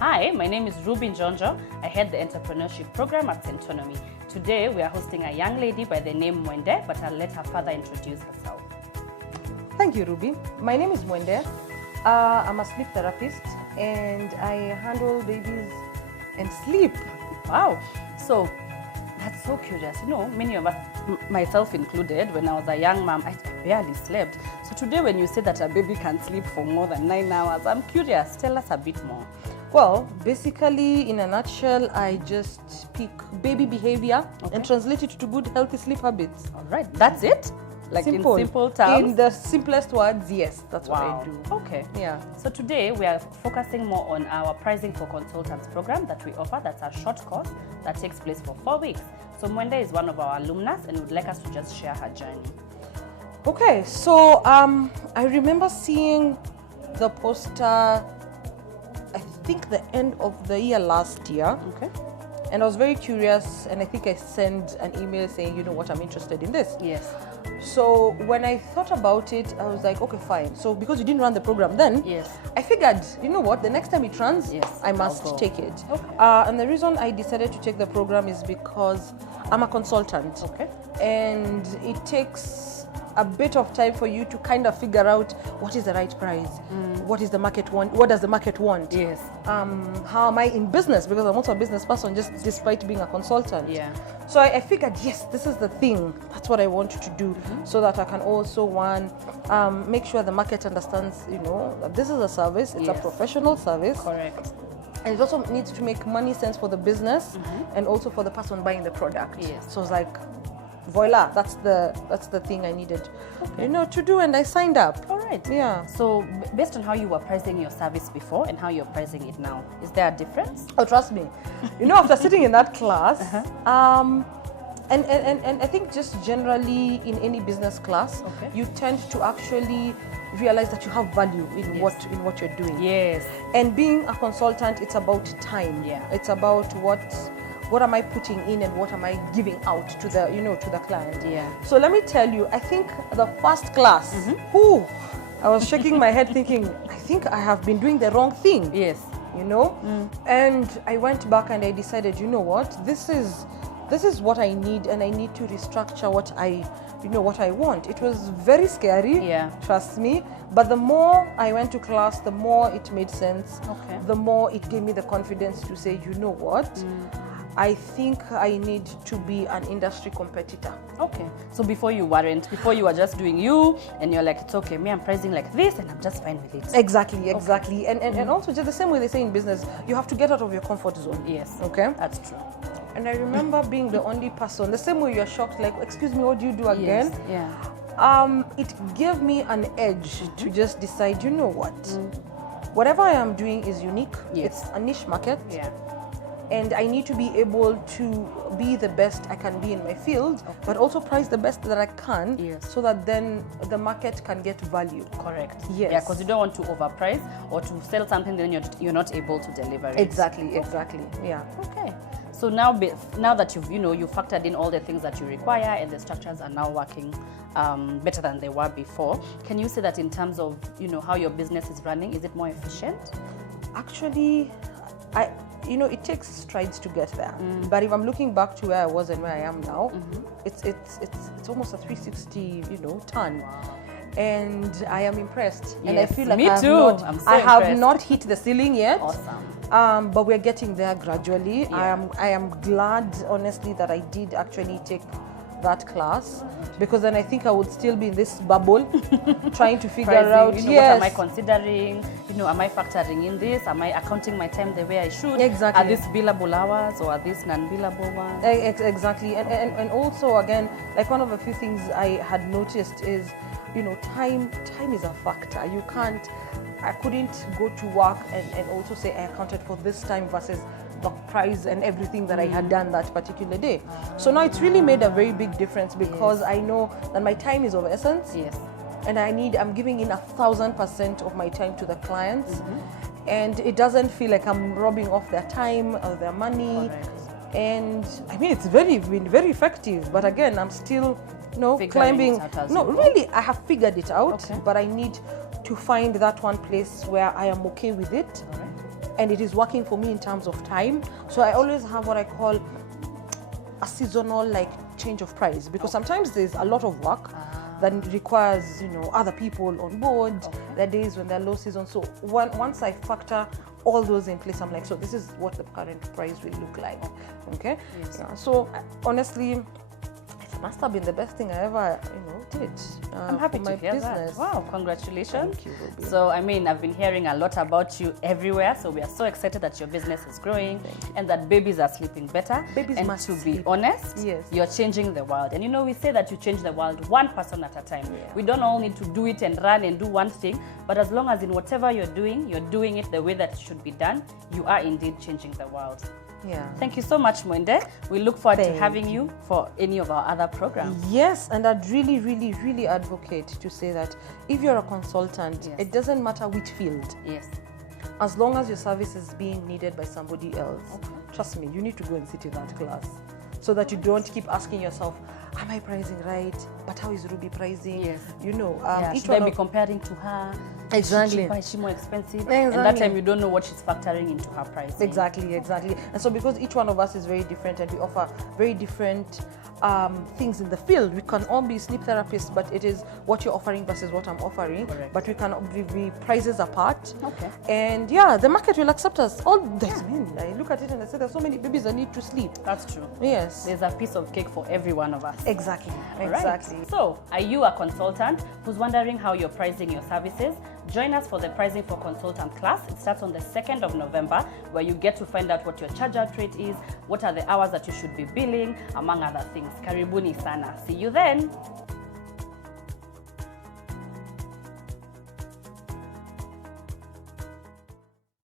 Hi, my name is Ruby Njonjo. I head the entrepreneurship program at Centonomy. Today, we are hosting a young lady by the name Mwende, but I'll let her further introduce herself. Thank you, Ruby. My name is Mwende. I'm a sleep therapist and I handle babies and sleep. Wow. So, that's so curious. You know, many of us, myself included, when I was a young mom, I barely slept. So today when you say that a baby can sleep for more than 9 hours, I'm curious. Tell us a bit more. Well, basically, in a nutshell, I just pick baby behavior and translate it to good, healthy sleep habits. All right. That's it? Like Simple. in simple terms? In the simplest words, yes. That's what I do. Okay. Yeah. So today we are focusing more on our pricing for consultants program that we offer. That's a short course that takes place for 4 weeks. So Mwende is one of our alumnus and would like us to just share her journey. Okay, so I remember seeing the poster, I think the end of the year last year. Okay. And I was very curious, and I think I sent an email saying, you know what, I'm interested in this. Yes. So when I thought about it, I was like, okay, fine. So because you didn't run the program then, Yes. I figured, you know what, the next time it runs, Yes, I must I'll go. take it. Okay. And the reason I decided to take the program is because I'm a consultant. Okay. And it takes a bit of time for you to kind of figure out what is the right price, what is the market want, what does the market want? Yes. How am I in business? Because I'm also a business person, just despite being a consultant. Yeah. So I figured, yes, this is the thing. That's what I want to do, so that I can also make sure the market understands, you know, that this is a service. It's a Yes. professional service. Correct. And it also needs to make money sense for the business and also for the person buying the product. Yes. So it's like, voila, that's the thing I needed, you know, to do, and I signed up. All right. Yeah. So based on how you were pricing your service before and how you're pricing it now, is there a difference? Oh, trust me. You know, after sitting in that class, and I think just generally in any business class, you tend to actually realize that you have value in what you're doing. Yes. And being a consultant, it's about time. Yeah. It's about what am I putting in and what am I giving out to the, you know, to the client. Yeah. So let me tell you, I think the first class, I was shaking my head thinking, I think I have been doing the wrong thing. Yes. You know? And I went back and I decided, you know what, this is what I need, and I need to restructure what I want. It was very scary, trust me, but the more I went to class, the more it made sense. Okay. The more it gave me the confidence to say, you know what, I think I need to be an industry competitor. Okay. So before you were just doing you and you're like, it's okay, me, I'm pricing like this and I'm just fine with it. Exactly. And also just the same way they say in business, you have to get out of your comfort zone. Yes. Okay? That's true. And I remember being the only person, the same way you're shocked, like, excuse me, what do you do again? Yes. Yeah. It gave me an edge to just decide, you know what, whatever I am doing is unique. Yes. It's a niche market. Yeah. And I need to be able to be the best I can be in my field, but also price the best that I can, so that then the market can get value. Correct. Yes. Yeah, because you don't want to overprice or to sell something then you're not able to deliver it. Exactly. Yeah. Okay. So now that you've factored in all the things that you require and the structures are now working better than they were before, can you say that in terms of how your business is running, is it more efficient? Actually, it takes strides to get there. But if I'm looking back to where I was and where I am now, it's almost a 360 turn. Wow. And I am impressed. Yes, and I feel like me too. I have not hit the ceiling yet. Awesome. But we're getting there gradually. Yeah. I am glad, honestly, that I did actually take that class, because then I think I would still be in this bubble trying to figure out what am I considering, am I factoring in this, am I accounting my time the way I should? Exactly. Are these billable hours or are these non-billable ones? Exactly. And also, again, like one of the few things I had noticed is, time is a factor. I couldn't go to work and also say I accounted for this time versus the price and everything that I had done that particular day. So now it's really made a very big difference, because I know that my time is of essence. Yes. And I'm giving in 1,000% of my time to the clients. And it doesn't feel like I'm robbing off their time or their money. Correct. And I mean, it's been very effective, but again, I'm still climbing. Really, I have figured it out, but I need to find that one place where I am okay with it. and it is working for me in terms of time. So I always have what I call a seasonal like change of price, because sometimes there's a lot of work that requires, you know, other people on board. There are days when they're low season. So once I factor all those in place, I'm like, so this is what the current price will look like. Okay. Yes. Yeah, so honestly, it must have been the best thing I ever, you know, did. I'm happy for to my hear business. that. Wow, congratulations. Thank you, Ruby. So, I mean, I've been hearing a lot about you everywhere. So we are so excited that your business is growing and that babies are sleeping better. Babies and must to be sleep. honest, Yes. you're changing the world. And you know, we say that you change the world one person at a time. Yeah. We don't all need to do it and run and do one thing, but as long as in whatever you're doing it the way that it should be done, you are indeed changing the world. Yeah. Thank you so much, Mwende. We look forward to Thank having you for any of our other programs. Yes, and I'd really, really, really advocate to say that if you're a consultant, Yes. it doesn't matter which field, Yes. as long as your service is being needed by somebody else. Trust me, you need to go and sit in that class so that you don't keep asking yourself, am I pricing right? But how is Ruby pricing? Yes. You know, each should I one be of comparing to her? Exactly. Is she more expensive? Exactly. And that time you don't know what she's factoring into her pricing. Exactly. And so because each one of us is very different and we offer very different things in the field, we can all be sleep therapists, but it is what you're offering versus what I'm offering. Correct. But we can be prices apart. Okay. And yeah, the market will accept us. All that's mean. I look at it and I say there's so many babies that need to sleep. That's true. Yes. There's a piece of cake for every one of us. Exactly. All right. Exactly. So, are you a consultant who's wondering how you're pricing your services? Join us for the Pricing for Consultant class. It starts on the 2nd of November, where you get to find out what your charge out rate is, what are the hours that you should be billing, among other things. Karibuni sana. See you then.